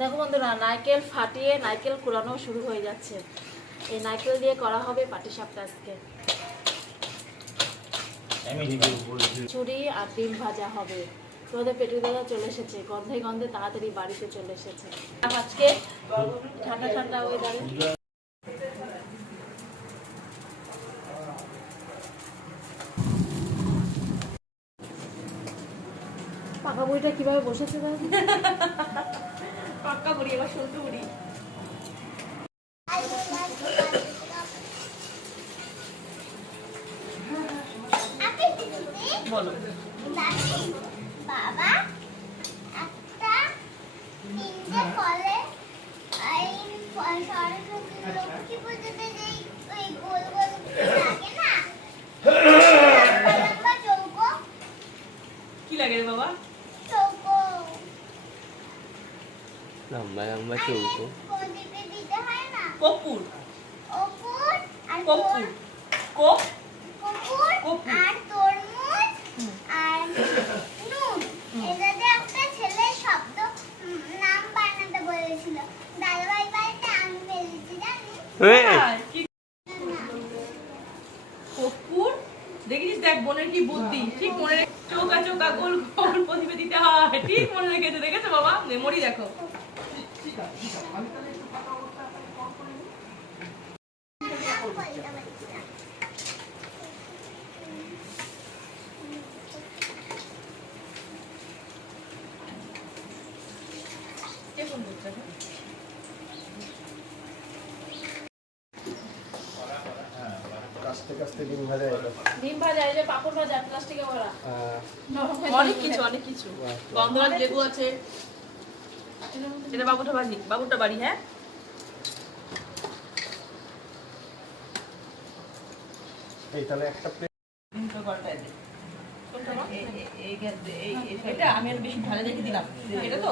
দেখো বন্ধুরা, নারকেল ফাটিয়ে নারকেল কুড়ানো শুরু হয়ে যাচ্ছে। এই নারকেল দিয়ে করা হবে পাটিসাপটা আজকে। চুরি আর ডিম ভাজা হবে। তোমাদের পেটু দাদা চলে এসেছে। গন্ধে গন্ধে তাড়াতাড়ি বাড়িতে চলে এসেছে। আজকে ঠান্ডা ঠান্ডা ওয়েদারে পাকা বইটা কীভাবে বসেছে দেখো পাক্কা বুড়ি এবার শুনতে বুড়ি। বলো। বাবা একটা তিনটে ফলে এই ফল সরস্বতী লক্ষ্মী পুজোতে যেই ওই গোল গোল থাকে না লম্বা চৌকো কি লাগে রে বাবা চৌকো লম্বা লম্বা চৌকো হয় কপুর আর কপুর তোর- কোপ কপুর কপুর। আর তরমুজ আর নুন এটাতে একটা ছেলে শব্দ নাম বানাতে বলেছিল দাদাভাই বাড়িতে আমি পেরেছি জানিস কপুর দেখিস দেখ বোনের কি বুদ্ধি। ঠিক মনে রেখে চৌকা চৌকা গোল গোল প্রদীপে দিতে হয়। ঠিক মনে রেখেছে দেখেছ বাবা? মেমোরি দেখো। কাস্তে কাস্তে ডিম ভাজা এটা ডিম ভাজা এই যে পাপড় ভাজা প্লাস্টিকে ভরা। হয়ে। অনেক কিছু অনেক কিছু। গন্ধরাজ লেবু আছে। এটা বাবুটা বাড়ি বাবুটা বাড়ি হ্যাঁ? এই তাহলে একটা প্লেট এটা আমি আর বেশি ভালো দেখে দিলাম। এটা তো?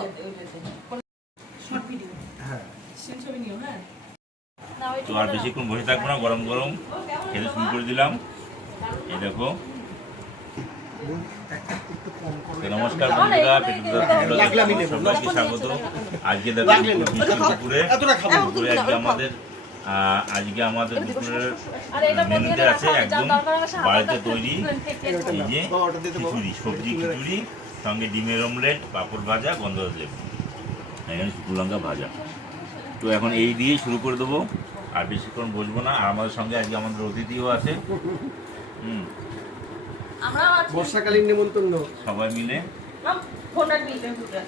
শর্ট ভিডিও হ্যাঁ। সিন ছবি নিও হ্যাঁ। তো আর বেশিক্ষণ বসে থাকব না গরম গরম খেতে শুরু করে দিলাম। এই দেখো। নমস্কার বন্ধুরা সবাইকে স্বাগত। আজকে দুপুরে দুপুরে আজকে আমাদের আজকে আমাদের দুপুরের মেনুতে আছে একদম বাড়িতে তৈরি করে এই যে খিচুড়ি সবজি খিচুড়ি সঙ্গে ডিমের অমলেট পাঁপড় ভাজা গন্ধরাজ লেবু। এখানে শুকনো লঙ্কা ভাজা। তো এখন এই দিয়েই শুরু করে দেবো। আর বেশিক্ষণ বসবো না। আর আমাদের সঙ্গে আজকে আমাদের অতিথিও আছে। হুম। বর্ষাকালীন নেমন্তন্ন। সবাই মিলে। ফোনটা নিতে হবে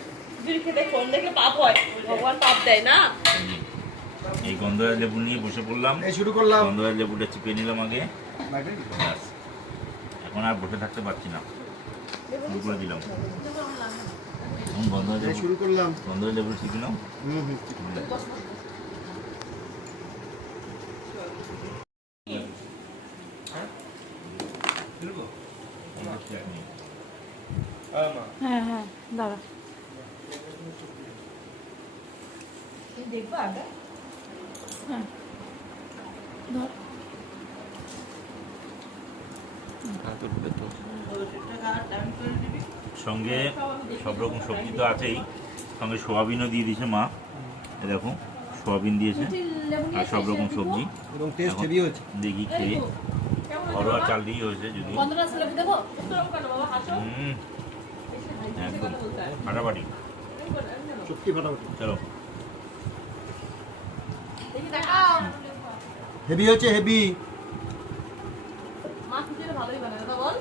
যদি খেতে ফোন দেখে পাপ হয় ভগবান পাপ দেয় না? এই গন্ধরাজ লেবু নিয়ে বসে পড়লাম। এই শুরু করলাম। গন্ধরাজ লেবুটা চিপে নিলাম আগে। ব্যাস। এখন আর বসে থাকতে পারছি না। শুরু করে দিলাম। এখন লেবু শুরু করলাম। গন্ধরাজ লেবু চিপে নাও। হুম হুম হ্যাঁ হ্যাঁ দাঁড়া। দেখবা আগে? হ্যাঁ। ধর। সঙ্গে সব রকম সবজি তো আছেই। সঙ্গে সোয়াবিনও দিয়ে দিয়েছে মা। এই দেখো সোয়াবিন দিয়েছে আর সব রকম সবজি। দেখি খেয়ে। ঘরোয়া চাল দিয়ে হয়েছে যদি একদম ফাটাফাটি। সত্যি ফাটাফাটি। চলো। হেভি হচ্ছে হেভি। মা খিচুড়ি ভালোই বানায়। দাদা বল।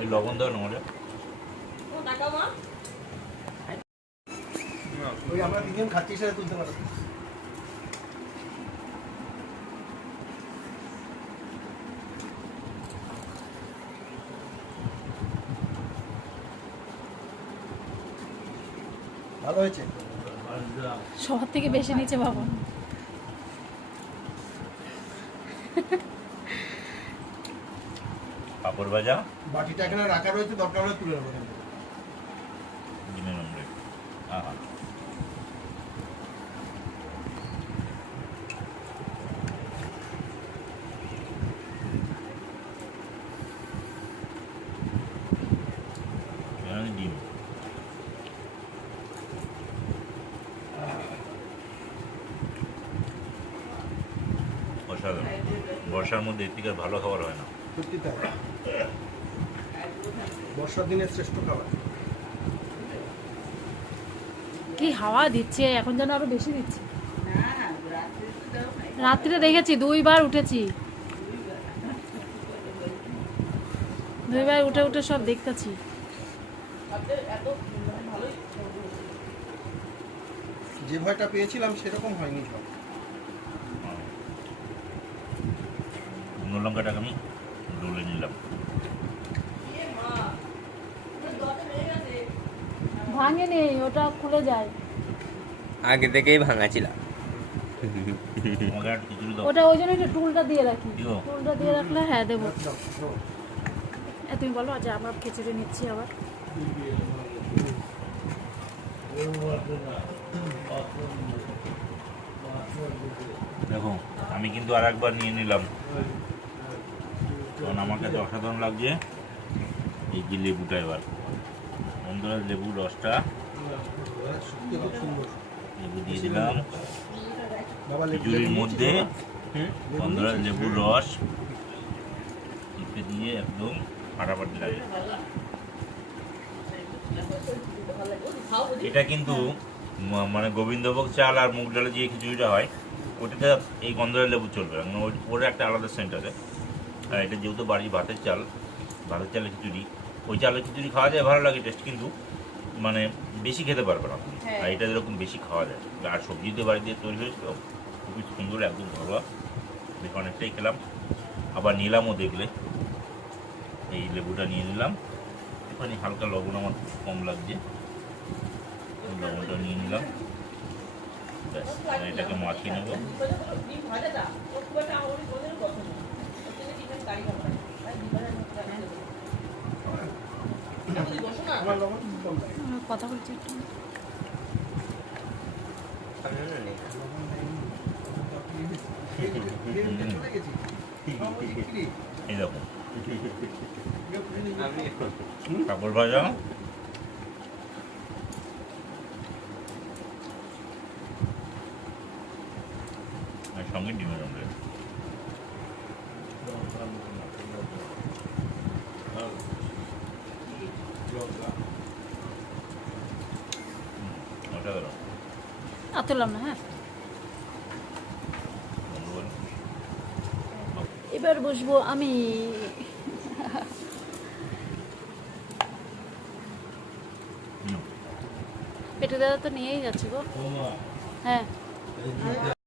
এই লবণ দাও ও ওই আমরা তিনজন খাচ্ছি সেটা তুলতে পারো। ভালো হয়েছে? সবার থেকে বেশি নিচে বাবা পাপড় ভাজা? বাটিটা এখানে রাখা রয়েছে দরকার হলে তুলে নেব ডিমের অমলেট আহা এখানে ডিম অসাধারণ। বর্ষার মধ্যে এর থেকে আর ভালো খাবার হয় না। সত্যি তাই। বর্ষার দিনের শ্রেষ্ঠ খাবার। কি হাওয়া দিচ্ছে? এখন যেন আরও বেশি দিচ্ছে। রাত্রে দেখেছি দুইবার উঠেছি। দুইবার উঠে উঠে সব দেখতেছি। যে ভয়টা পেয়েছিলাম সেরকম হয়নি সব। শুকনো লঙ্কাটাকে আমি ডলে নিলাম। ভাঙে নেই ওটা খুলে যায়। আগে থেকেই ভাঙা ছিল ওটা ওই জন্য একটু টুলটা দিয়ে রাখি। টুলটা দিয়ে রাখলে হ্যাঁ দেবো। তুমি বলো যে আমরা খিচুড়ি নিচ্ছি আবার। দেখো আমি কিন্তু আর একবার নিয়ে নিলাম। কারণ আমার কাছে অসাধারণ লাগছে। এই যে লেবুটা এবার। বন্ধুরা লেবুর রসটা লেবু দিয়ে দিলাম। খিচুড়ির মধ্যে বন্ধুরা লেবুর রস চিপে দিয়ে একদম ফাটাফাটি লাগে। এটা কিন্তু মানে গোবিন্দভোগ চাল আর মুগ ডালে যে খিচুড়িটা হয় ওটাতে এই গন্ধরা লেবু চলবে। মানে ওই- ওর একটা আলাদা সেন্ট আছে। আর এটা যেহেতু বাড়ির ভাতের চাল ভাতের চালের খিচুড়ি ওই চালের খিচুড়ি খাওয়া যায় ভালো লাগে টেস্ট কিন্তু মানে বেশি খেতে পারবে না। আর এটা যেরকম বেশি খাওয়া যায় আর সবজি দিয়ে বাড়ি দিয়ে তৈরি হয়েছিল খুবই সুন্দর একদম ঘরোয়া। দেখে অনেকটাই খেলাম। আবার নিলামও দেখলে। এই লেবুটা নিয়ে নিলাম। একটুখানি হালকা লবণ আমার কম লাগছে। লবণটা নিয়ে নিলাম। ব্যাস এটাকে মাখিয়ে নেব। কথা বলছি একটু দিয়ে দিতে চলে গেছি। বাবা বলছি, "কি রে? এই দেখো কেউ খুলে নিয়ে কাপড় ভাজা সঙ্গে ডিমের অমলেট অসাধারণ আর তুললাম না হ্যাঁ এবার বসবো আমি পেটে দাদা তো নিয়েই যাচ্ছে গো হ্যাঁ